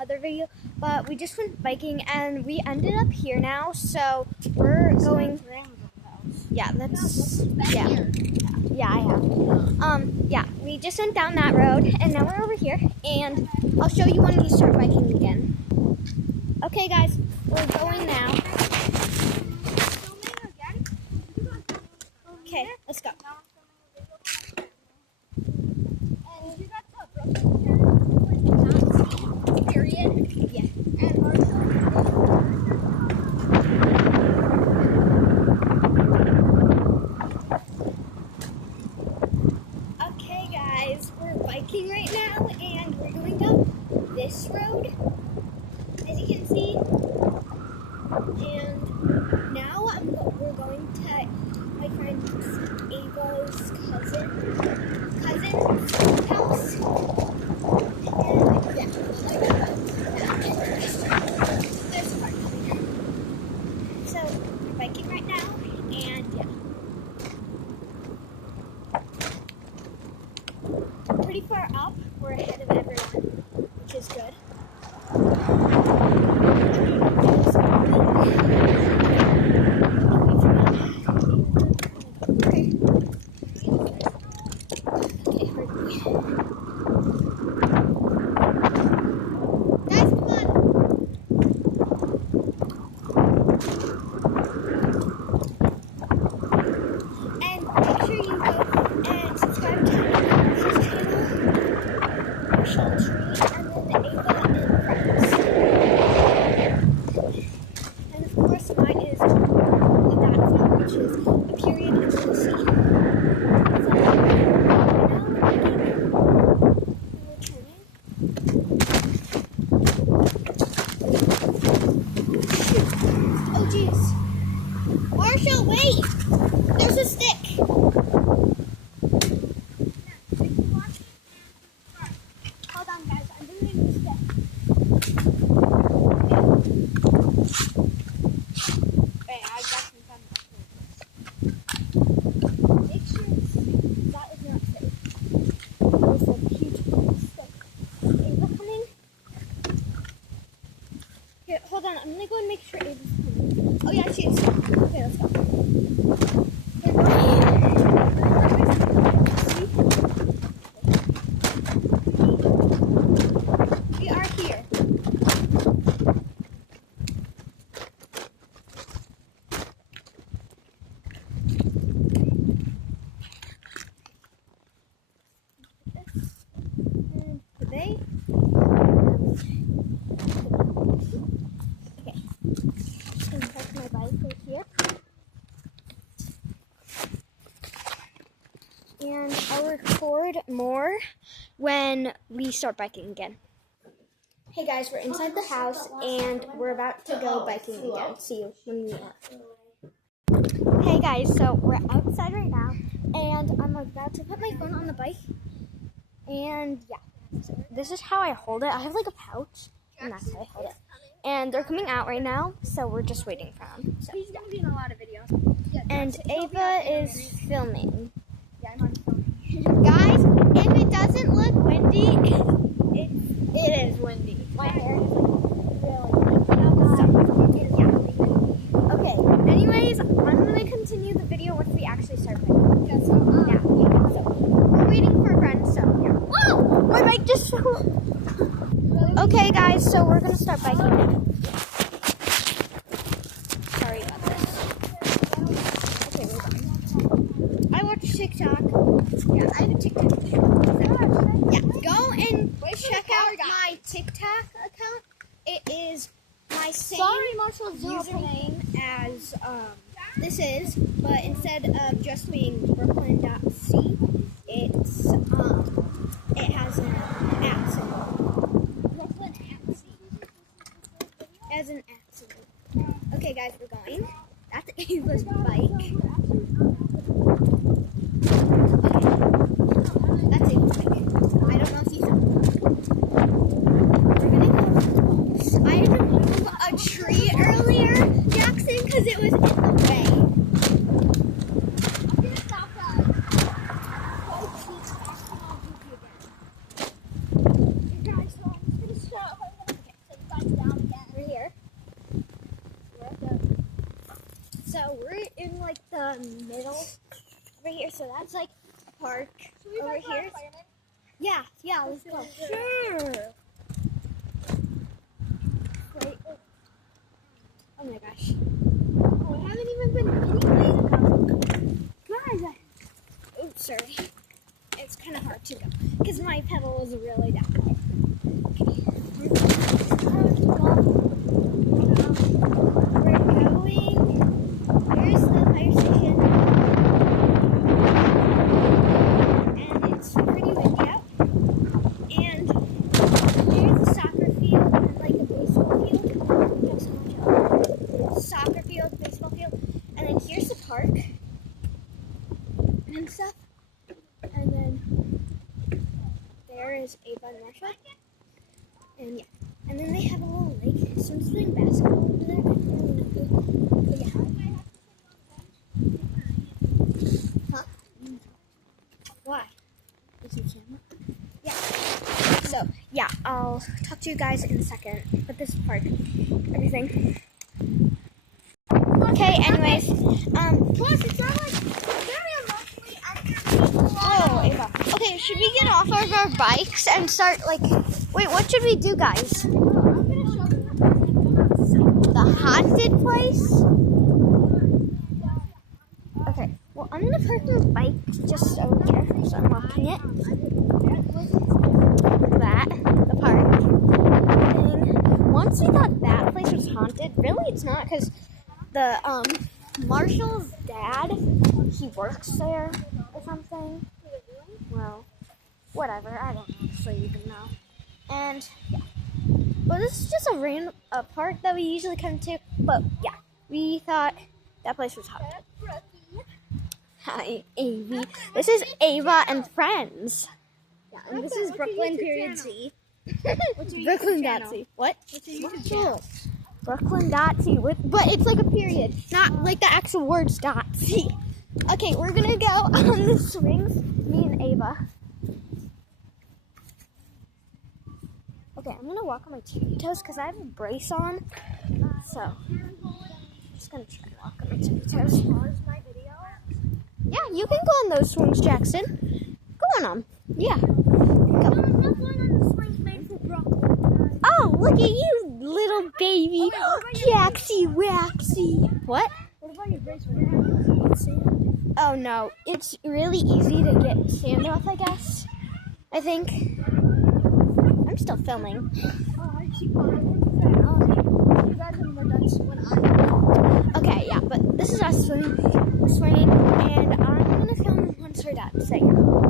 other video, but we just went biking and we ended up here now, so we're going. Yeah, that's yeah, I have. Yeah, we just went down that road and now we're over here, and I'll show you when we start biking again. Okay, guys, we're going now. Okay, let's go. Period. Yeah. Okay, guys, we're biking right now, and we're going down this road, as you can see. And now we're going to my friend Ava's cousin's house. And this part. So we're biking right now, and yeah. Pretty far up, we're ahead of everyone, which is good. Marshall, wait! There's a stick! Hold on, guys. I'm doing this stick. Wait, I got some fun. Make sure that is not safe. There's a huge stick. Ava coming? Here, hold on. I'm gonna go and make sure Ava's coming. Oh, yeah, she is. Okay, let's go. We are here. And today. Okay. I'm going to park my bike right here. And I'll record more when we start biking again. Hey guys, we're inside the house and we're about to go biking again. See you when we are. Hey guys, so we're outside right now and I'm about to put my phone on the bike. And yeah, so this is how I hold it. I have like a pouch and that's how I hold it. And they're coming out right now, so we're just waiting for them. So, he's going to be in a lot of videos. Yeah, and Ava is filming. Yeah, I'm filming. Guys, if it doesn't look windy, It is windy. my hair is really yeah. Okay, anyways, I'm going to continue the video once we actually start biking. Yeah, so, We're waiting for friends, so yeah. Whoa! My bike just fell. Okay, guys, so we're going to start biking now. Sorry about this. Okay, we're going. I watch TikTok. Yeah, I have a TikTok account. Yeah, go and check out my TikTok account. It is my same username as this is, but instead of just being Brooklyn.c, it's it has an at symbol. Brooklyn at sea. As an accident. Okay, guys, we're going. That's Ava's bike. Okay. That's Ava's bike. I don't know if you saw. We're gonna go. I had to move a tree earlier, Jackson, because it was in the way. I'm going to stop Okay. So we're in like the middle over here. So that's like a park over here. Yeah, let's go. Sure. Wait. Oh my gosh. Oh, we haven't even been anywhere. Guys, oops, sorry. It's kind of hard to go because my pedal is really down. Okay. We're going. Here's the fire station. And it's pretty windy out. And there's a soccer field and like a baseball field. We have so much out. Soccer field, baseball field. And then here's the park and stuff. And then there is Ava and Marsha. And yeah. And then they have a little lake. Someone's playing basketball over there. I don't really know. But yeah. Huh? Why? Is your camera? Yeah. So, yeah, I'll talk to you guys in a second. But this part, everything. Okay, anyways. Plus, it's not like very emotionally under Oh, Ava. Okay, should we get off of our bikes and start, like, wait, what should we do, guys? I'm gonna show you The haunted place? Okay, well, I'm gonna park my bike just over here, so I'm walking it. That, the park thing. Once we thought that place was haunted, really it's not, because the, Marshall's dad, he works there or something. Well, whatever, I don't actually even know. And, yeah. Well, this is just a random park that we usually come to, but, yeah, we thought that place was haunted. Hi, Ava. This is Ava and friends. Yeah, and this is Brooklyn period C. Brooklyn.C. What? What's your YouTube channel? Brooklyn.C. But it's like a period, not like the actual words .c. Okay, we're gonna go on the swings, me and Ava. Okay, I'm gonna walk on my tippy toes because I have a brace on. So, I'm just gonna try to walk on my tippy toes. Yeah, you can go on those swings, Jackson. Go on them. Yeah. Oh, look at you, little baby. Jaxie Waxy. What? What about your brace? Sand? Oh, no. It's really easy to get sand off, I guess. I think. I'm still filming. Oh, I see. You guys are done when Okay, yeah, but this is us swinging, and I'm going to film once we're done. So, yeah.